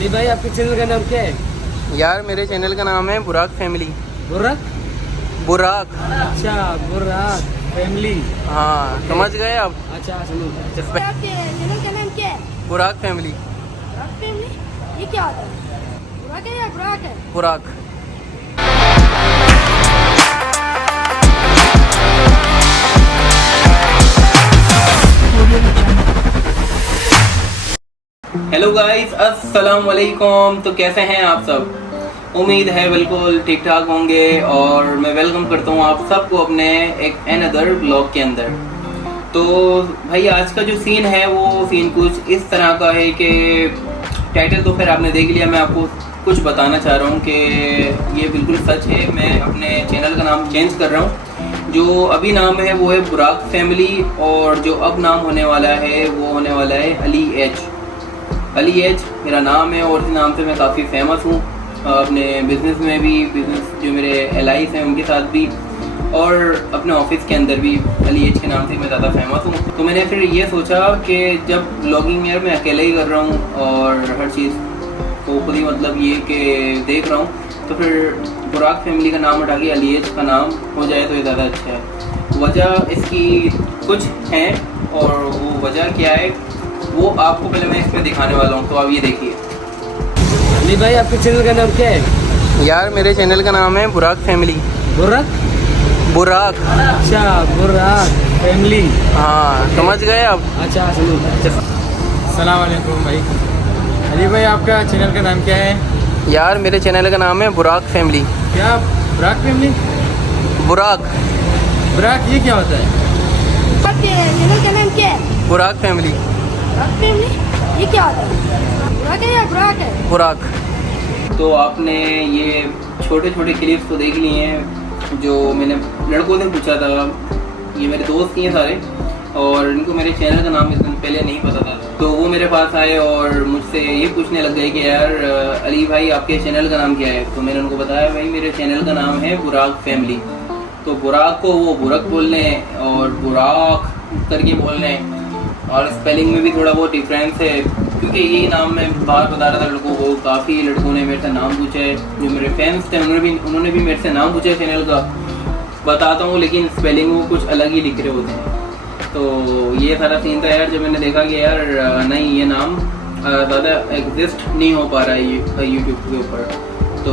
अली भाई, आपके चैनल का नाम क्या है? यार मेरे चैनल का नाम है बुराक फैमिली। बुराक? बुराक। अच्छा, बुराक फैमिली। हाँ, समझ गए आप? अच्छा, सुनो। आपके चैनल का नाम क्या है? बुराक फैमिली। बुराक फैमिली? ये क्या होता है? बुराक है या बुराक है? बुराक। हेलो गाइस, अस्सलाम वालेकुम। तो कैसे हैं आप सब? उम्मीद है बिल्कुल ठीक ठाक होंगे और मैं वेलकम करता हूं आप सबको अपने एक अनदर ब्लॉग के अंदर। तो भाई आज का जो सीन है वो सीन कुछ इस तरह का है कि टाइटल तो फिर आपने देख लिया। मैं आपको कुछ बताना चाह रहा हूँ कि ये बिल्कुल सच है। मैं अपने चैनल का नाम चेंज कर रहा हूँ। जो अभी नाम है वो है बुराक फैमिली और जो अब नाम होने वाला है वो होने वाला है अली एच। अली एच मेरा नाम है और इस नाम से मैं काफ़ी फेमस हूँ अपने बिज़नेस में भी, बिज़नेस जो मेरे एलाइज हैं उनके साथ भी, और अपने ऑफिस के अंदर भी अली एच के नाम से मैं ज़्यादा फेमस हूँ। तो मैंने फिर ये सोचा कि जब ब्लॉगिंग यार मैं अकेले ही कर रहा हूँ और हर चीज़ तो खुद ही मतलब ये कि देख रहा हूँ, तो फिर बुराक फैमिली का नाम हटा के अली एच का नाम हो जाए तो ये ज़्यादा अच्छा है। वजह इसकी कुछ है और वो वजह क्या है वो आपको पहले मैं इसमें दिखाने वाला हूँ। तो आप ये देखिए। अली भाई, आपके चैनल का नाम क्या है? यार मेरे चैनल का नाम है बुराक फैमिली। बुराक? बुराक। अच्छा, बुराक फैमिली। हाँ, समझ गए आप? अच्छा, सुनो। अस्सलाम वालेकुम भाई। अली भाई, आपका चैनल का नाम क्या है? यार मेरे चैनल का नाम है बुराक फैमिली। क्या बुराक फैमिली? बुराक। बुराक ये क्या होता है? आपके चैनल का नाम क्या है? बुराक फैमिली। बुराक फैमिली? ये क्या होता है? बुराक है या बुराक है? बुराक। तो आपने ये छोटे छोटे क्लिप्स तो देख लिए हैं जो मैंने लड़कों से पूछा था। ये मेरे दोस्त ही हैं सारे और इनको मेरे चैनल का नाम इससे पहले नहीं पता था। तो वो मेरे पास आए और मुझसे ये पूछने लग गए कि यार अली भाई आपके चैनल का नाम क्या है? तो मैंने उनको बताया भाई मेरे चैनल का नाम है बुराक फैमिली। तो बुराक को वो बुरक बोल रहे हैं और बुराक करके बोल रहे हैं और स्पेलिंग में भी थोड़ा बहुत डिफरेंस है, क्योंकि यही नाम मैं बाहर बता रहा था लड़कों को। काफ़ी लड़कों ने मेरे से नाम पूछा है, जो मेरे फैंस थे उन्होंने भी मेरे से नाम पूछा है चैनल का। बताता हूँ लेकिन स्पेलिंग वो कुछ अलग ही लिख रहे होते हैं। तो ये सारा सीन था यार, जब मैंने देखा कि यार नहीं ये नाम ज़्यादा एग्जिस्ट नहीं हो पा रहा है यूट्यूब के ऊपर, तो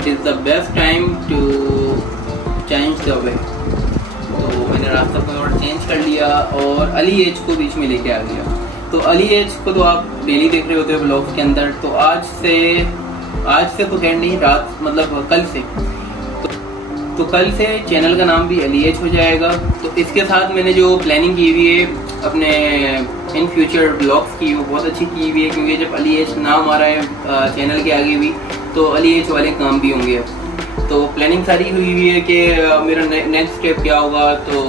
it is the best time to change the way. तो मैंने रास्ता को और चेंज कर लिया और अली एच को बीच में लेके आ गया। तो अली एच को तो आप डेली देख रहे होते हो ब्लॉग्स के अंदर। तो आज से तो खैर नहीं, रात मतलब कल से तो कल से चैनल का नाम भी अली एच हो जाएगा। तो इसके साथ मैंने जो प्लानिंग की हुई है अपने इन फ्यूचर ब्लॉग्स की वो बहुत अच्छी की हुई है, क्योंकि जब अली एच नाम आ रहा है चैनल के आगे भी तो अली एच वाले काम भी होंगे। तो प्लानिंग सारी हुई हुई है कि मेरा नेक्स्ट स्टेप क्या होगा। तो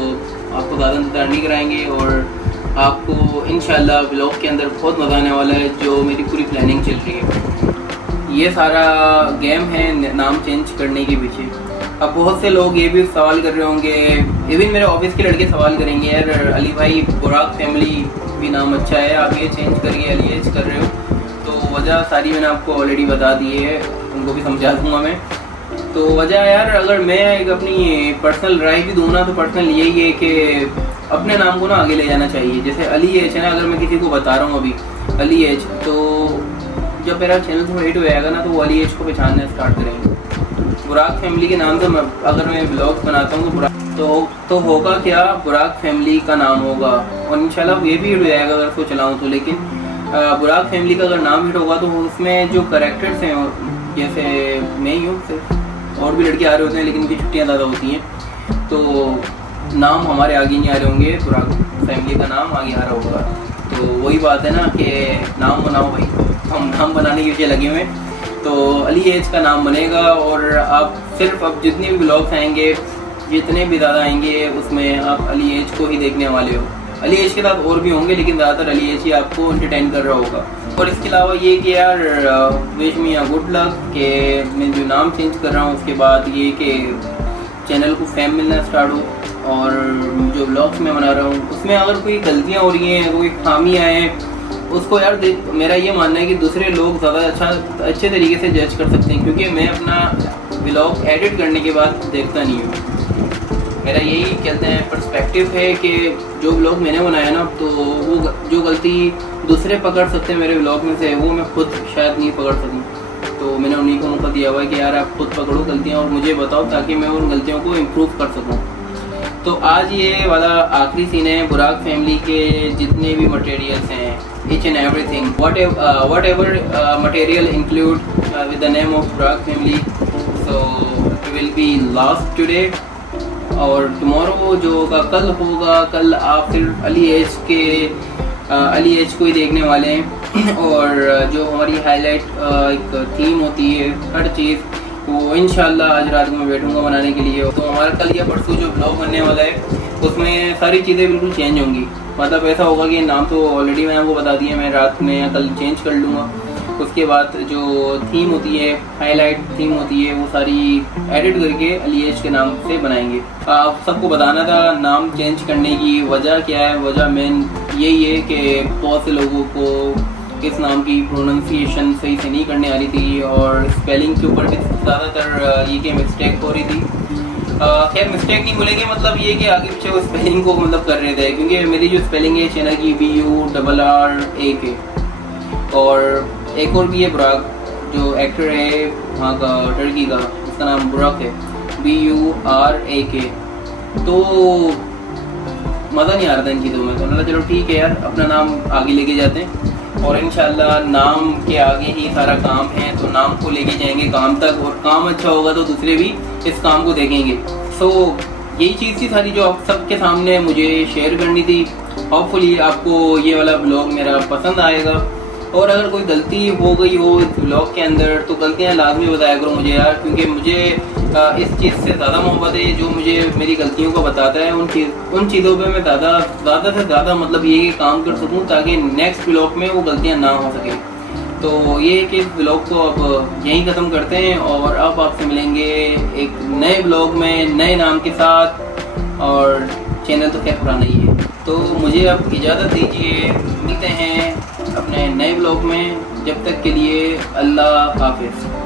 आपको ज़्यादा इंतजार नहीं कराएंगे और आपको इंशाल्लाह ब्लॉग के अंदर बहुत मज़ा आने वाला है। जो मेरी पूरी प्लानिंग चल रही है, ये सारा गेम है नाम चेंज करने के पीछे। अब बहुत से लोग ये भी सवाल कर रहे होंगे, इवन मेरे ऑफिस के लड़के सवाल करेंगे यार अली भाई बुराक फैमिली भी नाम अच्छा है, आप ये चेंज करिए अली एच कर रहे हो। तो वजह सारी मैंने आपको ऑलरेडी बता दी है, उनको भी समझा दूँगा मैं। तो वजह यार अगर मैं एक अपनी पर्सनल राय भी दूँ ना तो पर्सनल यही है कि अपने नाम को ना आगे ले जाना चाहिए। जैसे अली एच है ना, अगर मैं किसी को बता रहा हूँ अभी अली एच, तो जब मेरा चैनल थोड़ा हिट हो जाएगा ना तो वो अली एच को पहचानना स्टार्ट करेंगे। बुराक फैमिली के नाम से अगर मैं ब्लॉग बनाता हूँ तो होगा क्या, बुराक फैमिली का नाम होगा और इंशाल्लाह ये भी हिट हो जाएगा अगर उसको चलाऊँ तो। लेकिन बुराक फैमिली का अगर नाम हिट होगा तो उसमें जो कैरेक्टर्स हैं, जैसे मैं ही हूँ, और भी लड़के आ रहे होते हैं लेकिन उनकी छुट्टियाँ ज़्यादा होती हैं, तो नाम हमारे आगे नहीं आ रहे होंगे, बुराक फैमिली का नाम आगे आ रहा होगा। तो वही बात है ना कि नाम बनाओ भाई, हम नाम बनाने के लिए लगे हुए हैं। तो अली एच का नाम बनेगा और आप सिर्फ अब जितने भी ब्लॉग्स आएंगे, जितने भी ज़्यादा आएंगे, उसमें आप अली एच को ही देखने वाले हो। अली एच के साथ और भी होंगे लेकिन ज़्यादातर अली एच ही आपको एंटरटेन कर रहा होगा। और इसके अलावा ये कि यार wish me a good luck कि मैं जो नाम चेंज कर रहा हूँ उसके बाद ये कि चैनल को फेम मिलना स्टार्ट हो, और जो ब्लॉग्स मैं बना रहा हूँ उसमें अगर कोई गलतियाँ हो रही हैं, कोई खामियाँ हैं उसको यार मेरा ये मानना है कि दूसरे लोग ज़्यादा अच्छे तरीके से जज कर सकते हैं, क्योंकि मैं अपना व्लॉग एडिट करने के बाद देखता नहीं हूँ। मेरा यही कहते हैं पर्सपेक्टिव है कि जो व्लॉग मैंने बनाया ना, तो वो जो गलती दूसरे पकड़ सकते हैं मेरे व्लॉग में से, वो मैं खुद शायद नहीं पकड़ सकूँ। तो मैंने उन्हीं को मौका दिया हुआ है कि यार आप खुद पकड़ो गलतियाँ और मुझे बताओ, ताकि मैं उन गलतियों को इम्प्रूव कर सकूँ। तो आज ये वाला आखिरी सीन है बुराक फैमिली के जितने भी मटेरियल्स हैं, each and everything, whatever material include with the name of Burak family, so it will be last today और tomorrow जो होगा कल होगा। कल आप सिर्फ अली एज को ही देखने वाले हैं और जो हमारी हाईलाइट एक थीम होती है हर चीज़, वो इंशाल्लाह आज रात में बैठूंगा बनाने के लिए। तो हमारा कल या परसों जो ब्लॉग बनने वाला है उसमें सारी चीज़ें बिल्कुल चेंज होंगी। मतलब ऐसा होगा कि नाम तो ऑलरेडी मैंने आपको बता दिया, मैं रात में या कल चेंज कर लूँगा। उसके बाद जो थीम होती है, हाईलाइट थीम होती है, वो सारी एडिट करके अली एज के नाम से बनाएंगे। आप सबको बताना था नाम चेंज करने की वजह क्या है। वजह मेन यही है कि बहुत से लोगों को इस नाम की प्रोनाउंसिएशन सही से नहीं करने आ रही थी और स्पेलिंग के ऊपर भी ज़्यादातर ये कि मिस्टेक हो रही थी। खैर मिस्टेक नहीं बोलेंगे, मतलब ये कि आगे पीछे वो स्पेलिंग को मतलब कर रहे थे, क्योंकि मेरी जो स्पेलिंग है चैनल की BURRAK, और एक और भी है बुराक जो एक्टर है वहाँ का टर्की का, उसका नाम बुराक है BURAK। तो मज़ा नहीं आ रहा था इन चीज़ों में, तो मैंने चलो ठीक है यार अपना नाम आगे लेके जाते हैं और इंशाल्लाह नाम के आगे ही सारा काम है। तो नाम को लेके जाएंगे काम तक, और काम अच्छा होगा तो दूसरे भी इस काम को देखेंगे। सो यही चीज़ थी सारी जो आप सबके सामने मुझे शेयर करनी थी। होपफुली आपको ये वाला ब्लॉग मेरा पसंद आएगा, और अगर कोई गलती हो गई हो इस ब्लॉग के अंदर तो गलतियाँ लाजमी बताया करो मुझे यार, क्योंकि मुझे इस चीज़ से ज़्यादा मोहब्बत है जो मुझे मेरी गलतियों को बताता है। उन चीज़ों पे मैं ज़्यादा से ज़्यादा मतलब ये काम कर सकूँ ताकि नेक्स्ट ब्लॉग में वो गलतियाँ ना हो सके। तो ये है कि इस ब्लॉग को अब यहीं ख़त्म करते हैं और अब आपसे मिलेंगे एक नए ब्लॉग में नए नाम के साथ, और चैनल तो खैर पुराना ही है। तो मुझे अब इजाज़त दीजिए, मिलते हैं अपने नए ब्लॉग में। जब तक के लिए अल्लाह हाफिज़।